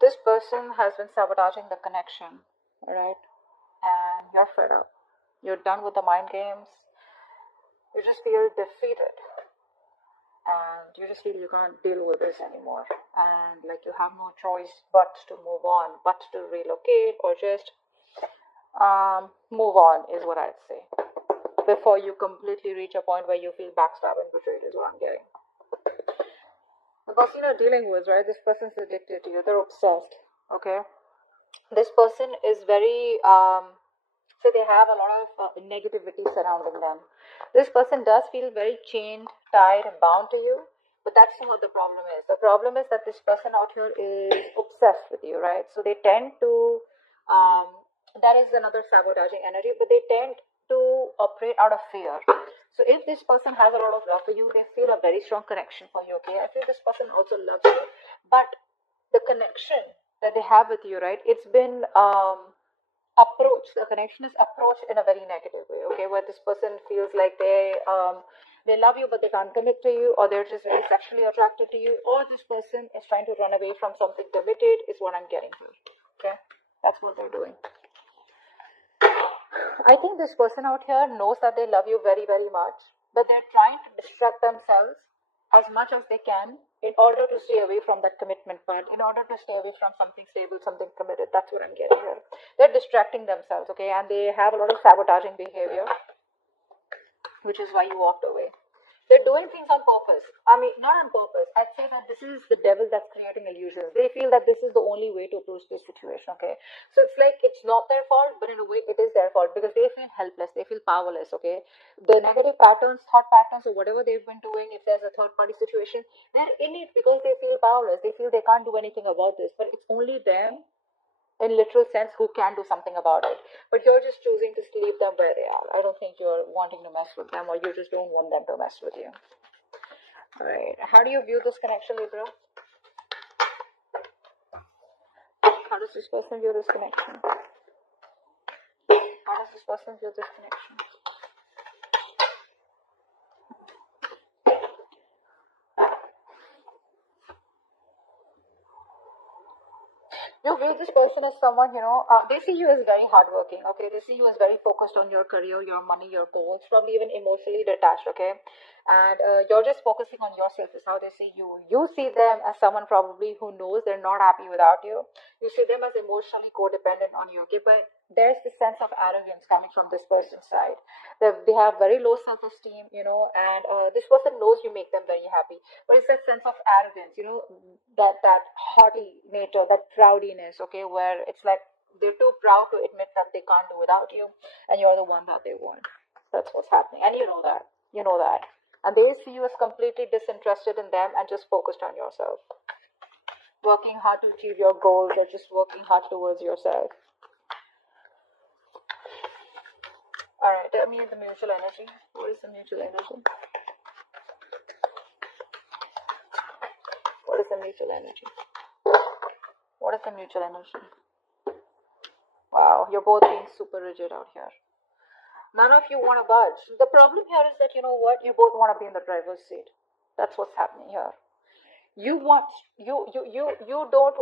This person has been sabotaging the connection, alright? And you're fed up. You're done with the mind games. You just feel defeated. And you just feel you can't deal with this anymore. And like you have no choice but to move on, but to relocate or just move on is what I'd say. Before you completely reach a point where you feel backstabbed and betrayed is what I'm getting. The person you're dealing with, right? This person's addicted to you. They're obsessed. Okay. This person is very, so they have a lot of negativity surrounding them. This person does feel very chained, tied, and bound to you. But that's not what the problem is. The problem is that this person out here is obsessed with you, right? So they tend to, that is another sabotaging energy, but they tend to operate out of fear. So if this person has a lot of love for you, they feel a very strong connection for you, okay? I feel this person also loves you, but the connection that they have with you, right, it's been approached, the connection is approached in a very negative way, okay, where this person feels like they love you but they can't commit to you, or they're just very sexually attracted to you, or this person is trying to run away from something committed is what I'm getting here, okay? That's what they're doing. I think this person out here knows that they love you very, very much, but they're trying to distract themselves as much as they can in order to stay away from that commitment part, in order to stay away from something stable, something committed. That's what I'm getting here. They're distracting themselves, okay, and they have a lot of sabotaging behavior, which is why you walked away. They're doing things on purpose. I mean, not on purpose. I'd say that this is the devil that's creating illusions. They feel that this is the only way to approach this situation, okay? So it's like it's not their fault, but in a way it is their fault because they feel helpless. They feel powerless, okay? The negative patterns, thought patterns, or whatever they've been doing, if there's a third party situation, they're in it because they feel powerless. They feel they can't do anything about this, but it's only them in literal sense who can do something about it, but you're just choosing to leave them where they are. I don't think you're wanting to mess with them, or you just don't want them to mess with you. All right, how do you view this connection, Libra? How does this person view this connection? How does this person view this connection? You view this person as someone, they see you as very hardworking, okay? They see you as very focused on your career, your money, your goals, probably even emotionally detached, okay? And you're just focusing on yourself is how they see you. You see them as someone probably who knows they're not happy without you. You see them as emotionally codependent on you, okay? But there's this sense of arrogance coming from this person's side. They have very low self-esteem, and this person knows you make them very happy. But it's that sense of arrogance, that haughty nature, that proudiness, okay, where it's like they're too proud to admit that they can't do without you, and you're the one that they want. That's what's happening, and you know that. You know that. And they see you as completely disinterested in them and just focused on yourself. Working hard to achieve your goals, or just working hard towards yourself. Alright, tell me the mutual energy. What is the mutual energy? What is the mutual energy? What is the mutual energy? Wow, you're both being super rigid out here. None of you want to budge. The problem here is that, you know what, you both want to be in the driver's seat. That's what's happening here. You don't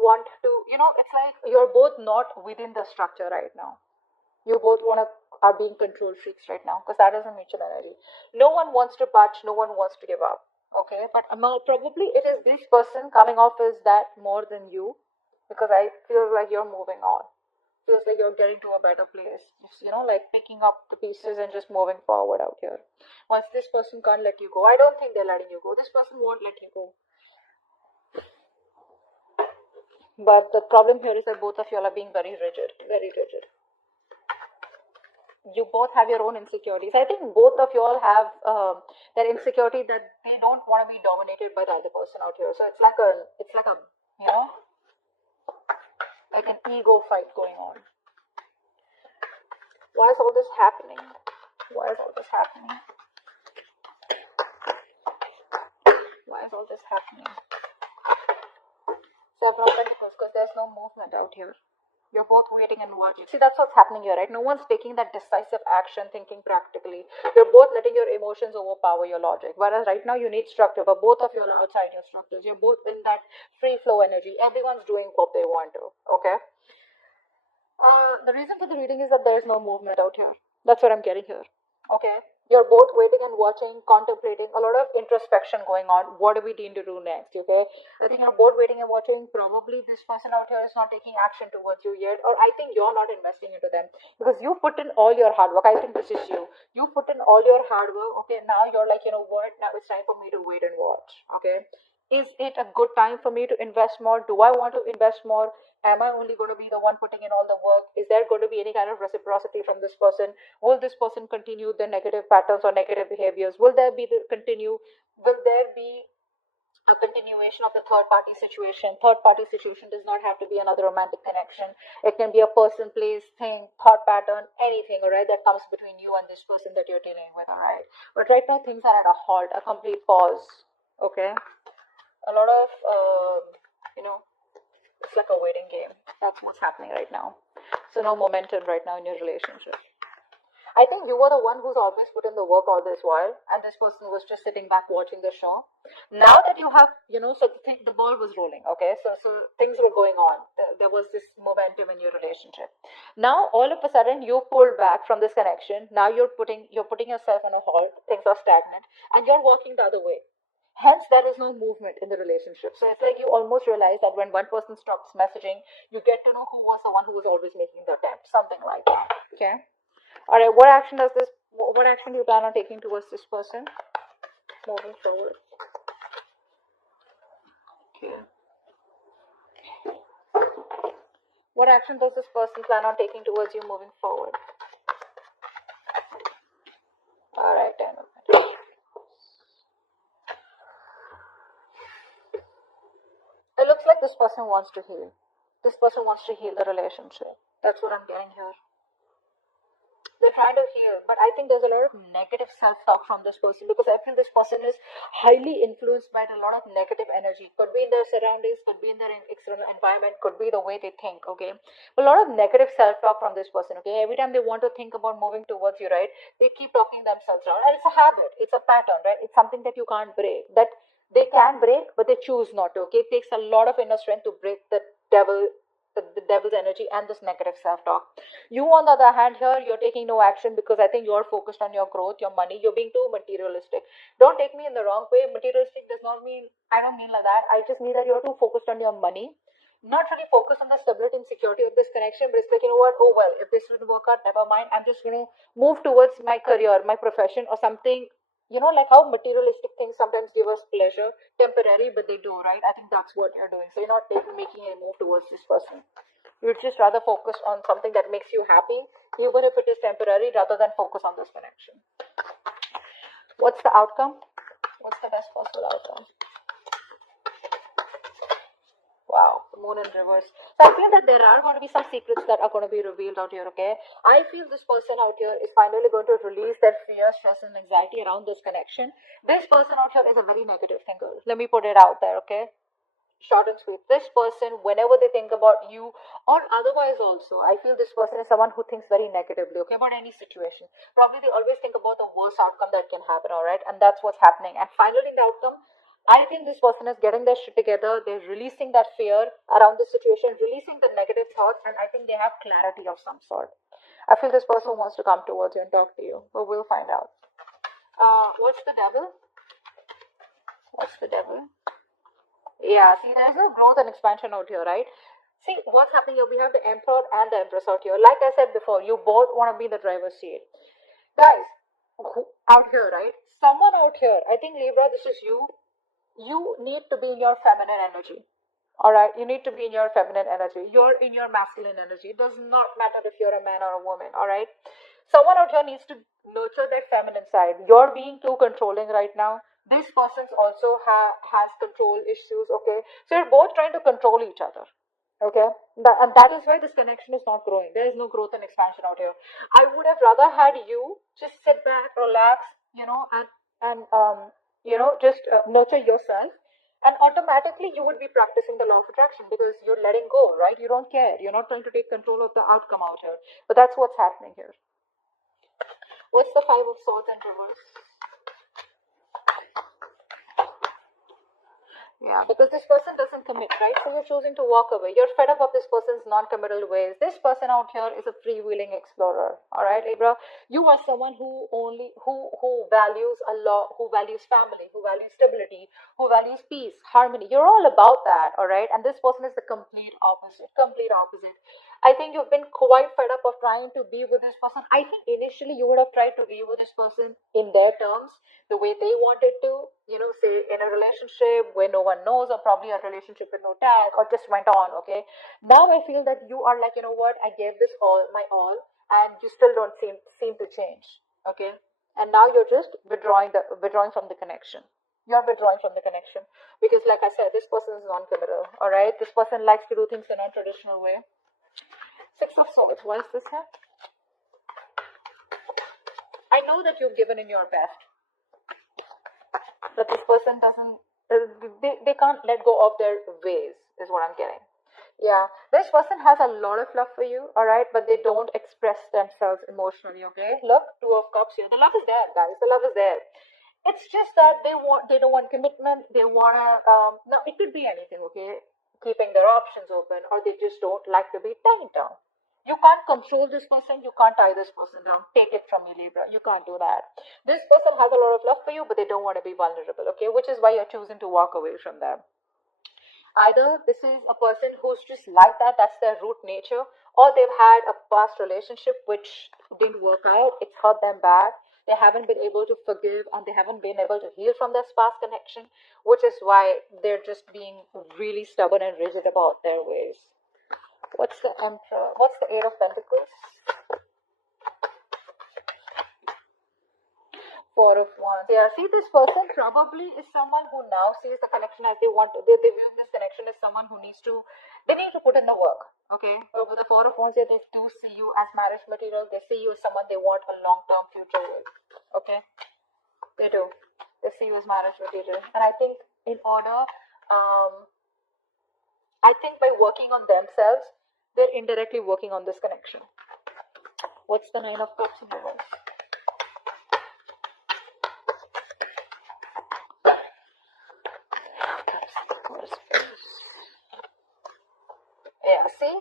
want to, it's like you're both not within the structure right now. You both are being control freaks right now, because that is a mutual energy. No one wants to budge, no one wants to give up. Okay, but probably it is this person coming off as that more than you, because I feel like you're moving on. Feels like you're getting to a better place. Just, like picking up the pieces and just moving forward out here. Once this person can't let you go, I don't think they're letting you go. This person won't let you go. But the problem here is that both of you are being very rigid, very rigid. You both have your own insecurities. I think both of you all have that insecurity that they don't want to be dominated by the other person out here. So it's like a like an ego fight going on. Why is all this happening? Why is all this happening? Why is all this happening? Seven of Pentacles, because there's no movement out here. You're both waiting and watching. See, that's what's happening here, right? No one's taking that decisive action, thinking practically. You're both letting your emotions overpower your logic. Whereas right now you need structure, but both of you are outside your structures. You're both in that free flow energy. Everyone's doing what they want to. Okay. The reason for the reading is that there is no movement out here. That's what I'm getting here. Okay. You're both waiting and watching, contemplating, a lot of introspection going on. What do we need to do next? Okay. I think you're both waiting and watching. Probably this person out here is not taking action towards you yet, or I think you're not investing into them because you put in all your hard work. I think this is you. You put in all your hard work. Okay. Now you're like, you know what? Now it's time for me to wait and watch. Okay. Is it a good time for me to invest more? Do I want to invest more? Am I only going to be the one putting in all the work? Is there going to be any kind of reciprocity from this person? Will this person continue the negative patterns or negative behaviors? Will there be the continue? Will there be a continuation of the third party situation? Third party situation does not have to be another romantic connection. It can be a person, place, thing, thought pattern, anything, all right, that comes between you and this person that you're dealing with, all right. But right now things are at a halt, a complete pause. Okay, a lot of you know, it's like a waiting game. That's what's happening right now. So no momentum right now in your relationship. I think you were the one who's always put in the work all this while, and this person was just sitting back watching the show. Now that you have, you know, so the ball was rolling, okay? So things were going on. There was this momentum in your relationship. Now all of a sudden you pulled back from this connection. Now you're putting yourself on a halt. Things are stagnant, and you're working the other way. Hence, there is no movement in the relationship. So it's like you almost realize that when one person stops messaging, you get to know who was the one who was always making the attempt. Something like that. Okay. All right. What action does this? What action do you plan on taking towards this person? Moving forward. Okay. What action does this person plan on taking towards you moving forward? All right. Then. It looks like this person wants to heal. This person wants to heal the relationship. That's what I'm getting here. They're trying to heal, but I think there's a lot of negative self-talk from this person because I feel this person is highly influenced by a lot of negative energy. Could be in their surroundings, could be in their external environment, could be the way they think, okay? A lot of negative self-talk from this person, okay? Every time they want to think about moving towards you, right, they keep talking themselves around. And it's a habit, it's a pattern, right? It's something that you can't break, that they can break, but they choose not to, okay? It takes a lot of inner strength to break the devil's energy and this negative self-talk. You, on the other hand, here you're taking no action because I think you're focused on your growth, your money. You're being too materialistic. Don't take me in the wrong way. Materialistic does not mean, I don't mean like that. I just mean that you're too focused on your money, not really focused on the stability and security of this connection. But it's like, you know what? Oh well, if this didn't work out, never mind. I'm just going to move towards my career, my profession, or something. You know, like how materialistic things sometimes give us pleasure, temporary, but they do, right? I think that's what you're doing. So you're not making a move towards this person. You'd just rather focus on something that makes you happy, even if it is temporary, rather than focus on this connection. What's the outcome? What's the best possible outcome? Wow, the moon in reverse. So I feel that there are going to be some secrets that are going to be revealed out here, okay? I feel this person out here is finally going to release their fear, stress, and anxiety around this connection. This person out here is a very negative thinker. Let me put it out there, okay? Short and sweet. This person, whenever they think about you or otherwise also, I feel this person is someone who thinks very negatively, okay, about any situation. Probably they always think about the worst outcome that can happen, all right? And that's what's happening. And finally, the outcome, I think this person is getting their shit together. They're releasing that fear around the situation, releasing the negative thoughts, and I think they have clarity of some sort. I feel this person wants to come towards you and talk to you, but we'll find out. What's the devil? What's the devil? Yeah, see, there's no growth and expansion out here, right? See, what's happening here? We have the Emperor and the Empress out here. Like I said before, you both want to be the driver's seat. Guys, out here, right? Someone out here, I think Libra, this is you. You need to be in your feminine energy. Alright, you need to be in your feminine energy. You're in your masculine energy. It does not matter if you're a man or a woman, alright? Someone out here needs to nurture their feminine side. You're being too controlling right now. This person also has control issues, okay? So you're both trying to control each other, okay? And that is why this connection is not growing. There is no growth and expansion out here. I would have rather had you just sit back, relax, you know, and just nurture yourself And automatically you would be practicing the law of attraction because you're letting go, right? You don't care. You're not trying to take control of the outcome out here. But that's what's happening here. What's the Five of Swords in reverse? Yeah, because this person doesn't commit, right? So you're choosing to walk away. You're fed up of this person's non-committal ways. This person out here is a freewheeling explorer. All right, Libra. You are someone who values a lot, who values family, who values stability, who values peace, harmony. You're all about that, all right? And this person is the complete opposite. Complete opposite. I think you've been quite fed up of trying to be with this person. I think initially you would have tried to be with this person in their terms, the way they wanted to, say in a relationship where no one knows, or probably a relationship with no tag, or just went on, okay? Now I feel that you are like, you know what, I gave this all, my all, and you still don't seem to change, okay? And now you're just withdrawing from the connection. You're withdrawing from the connection because, like I said, this person is non-committal, all right? This person likes to do things in a non-traditional way. Six of Swords, why is this here? I know that you've given in your best, but this person doesn't, they can't let go of their ways, is what I'm getting. Yeah, this person has a lot of love for you, all right, but they don't express themselves emotionally, okay? Look, Two of Cups here. The love is there, guys. The love is there. It's just that they don't want commitment. They wanna, no, it could be anything, okay? Keeping their options open, or they just don't like to be tied down. You can't control this person. You can't tie this person down. Take it from me, Libra. You can't do that. This person has a lot of love for you, but they don't want to be vulnerable, okay? Which is why you're choosing to walk away from them. Either this is a person who's just like that, that's their root nature, or they've had a past relationship which didn't work out, it's hurt them bad, they haven't been able to forgive, and they haven't been able to heal from their past connection, which is why they're just being really stubborn and rigid about their ways. What's the Emperor? What's the Eight of Pentacles? Four of Wands. Yeah, see, this person probably is someone who now sees the connection as they want to. They view this connection as someone who needs to, they need to put in the work. Okay. So with the Four of Wands here, they do see you as marriage material. They see you as someone they want a long-term future with. Okay. They do. They see you as marriage material. And I think in order, I think by working on themselves, they're indirectly working on this connection. What's the Nine of Cups in reverse? Yeah, see.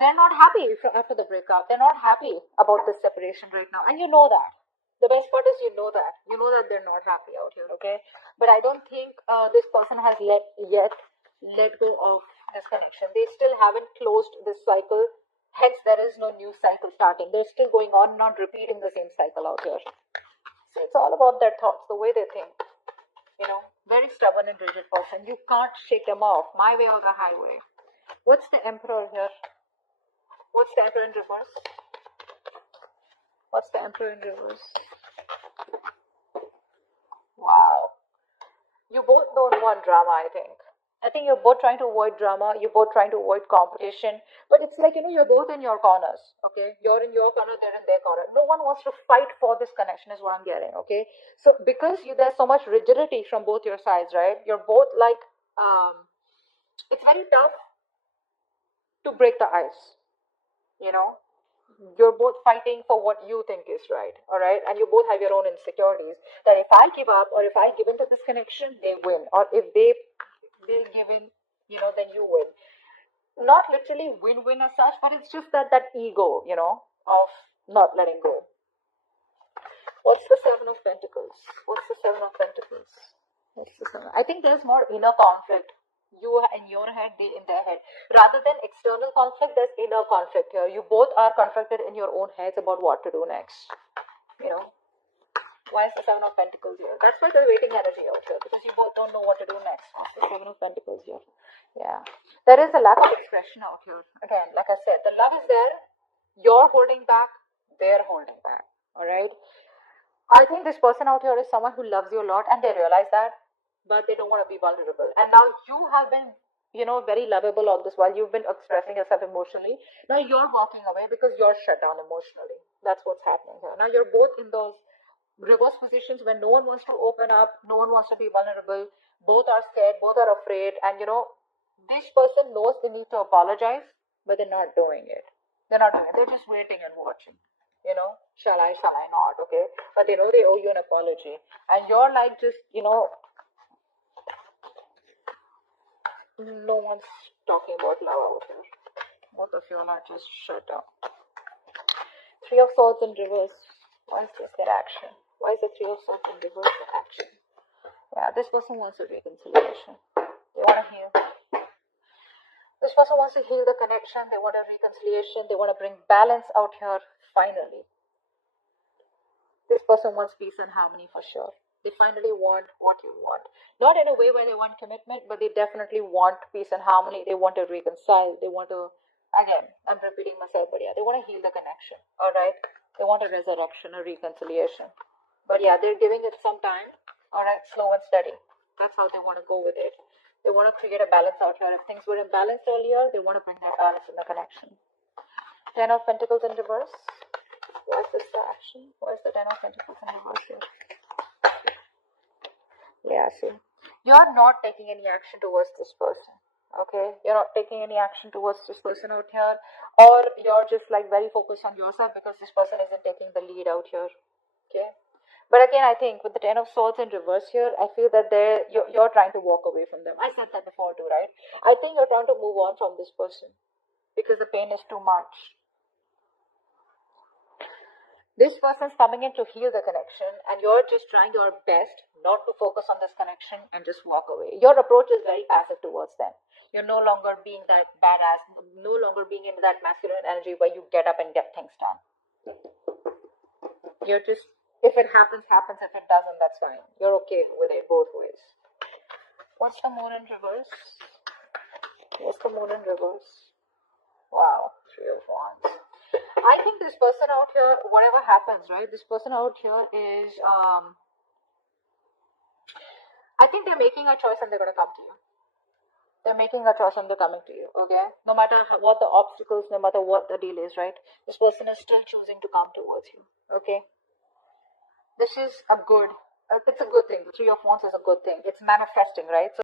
They're not happy after the breakup. They're not happy about this separation right now. And you know that. The best part is you know that. You know that they're not happy out here, okay? But I don't think this person has let go of this connection. They still haven't closed this cycle. Hence, there is no new cycle starting. They're still going on, not repeating the same cycle out here. So it's all about their thoughts, the way they think. Very stubborn and rigid person. You can't shake them off. My way or the highway. What's the Emperor here? What's the Emperor in reverse? What's the Emperor in reverse? Wow. You both don't want drama, I think. I think you're both trying to avoid drama. You're both trying to avoid competition. But it's like, you're both in your corners, okay? You're in your corner, they're in their corner. No one wants to fight for this connection is what I'm getting, okay? So because there's so much rigidity from both your sides, right? You're both like, it's very tough to break the ice, You're both fighting for what you think is right, all right? And you both have your own insecurities that if I give up or if I give into this connection, they win. Or if they give in, then you win. Not literally win-win as such, but it's just that ego, of not letting go. What's the Seven of Pentacles? What's the Seven of Pentacles? What's the Seven? I think there's more inner conflict. You in your head, they in their head. Rather than external conflict, there's inner conflict here. You both are conflicted in your own heads about what to do next. Why is the Seven of Pentacles here? That's why the waiting energy out here, because you both don't know what to do next. What's the Seven of Pentacles here? Yeah. There is a lack of expression out here. Again, like I said, the love is there. You're holding back. They're holding back. Alright? I think this person out here is someone who loves you a lot and they realize that, but they don't want to be vulnerable. And now you have been, very lovable all this while you've been expressing yourself emotionally. Now you're walking away because you're shut down emotionally. That's what's happening here. Now you're both in those reverse positions when no one wants to open up, no one wants to be vulnerable, Both are scared, both are afraid, and this person knows they need to apologize, but they're not doing it. They're just waiting and watching. Shall I not? Okay. But they know they owe you an apology. And you're like just, no one's talking about love out here. Both of you are just shut up. Three of Swords in reverse. Why is this get action? Why is the Three of Swords in reverse get action? Yeah, this person wants a reconciliation. They want to heal. This person wants to heal the connection. They want a reconciliation. They want to bring balance out here, finally. This person wants peace and harmony for sure. They finally want what you want. Not in a way where they want commitment, but they definitely want peace and harmony. They want to reconcile. They want to, again, I'm repeating myself, but yeah, they want to heal the connection. Alright? They want a resurrection, a reconciliation. But yeah, they're giving it some time. Alright, slow and steady. That's how they want to go with it. They want to create a balance out here. If things were imbalanced earlier, they want to bring that balance in the connection. Ten of Pentacles in reverse. Why is this the action? Why is the Ten of Pentacles in reverse here? Yeah, see. You're not taking any action towards this person. Okay? You're not taking any action towards this person out here. Or you're just like very focused on yourself because this person isn't taking the lead out here. Okay? But again, I think with the Ten of Swords in reverse here, I feel that you're trying to walk away from them. I said that before too, right? I think you're trying to move on from this person because the pain is too much. This person's coming in to heal the connection, and you're just trying your best not to focus on this connection and just walk away. Your approach is very passive towards them. You're no longer being that badass, no longer being in that masculine energy where you get up and get things done. You're just, if it happens, happens. If it doesn't, that's fine. You're okay with it both ways. What's the Moon in reverse? What's the Moon in reverse? Wow, Three of Wands. I think this person out here, whatever happens, right? This person out here is, I think they're making a choice and they're going to come to you. They're making a choice and they're coming to you, okay? No matter what the obstacles, no matter what the deal is, right? This person is still choosing to come towards you, okay? This is it's a good thing. The Three of Wands is a good thing. It's manifesting, right? So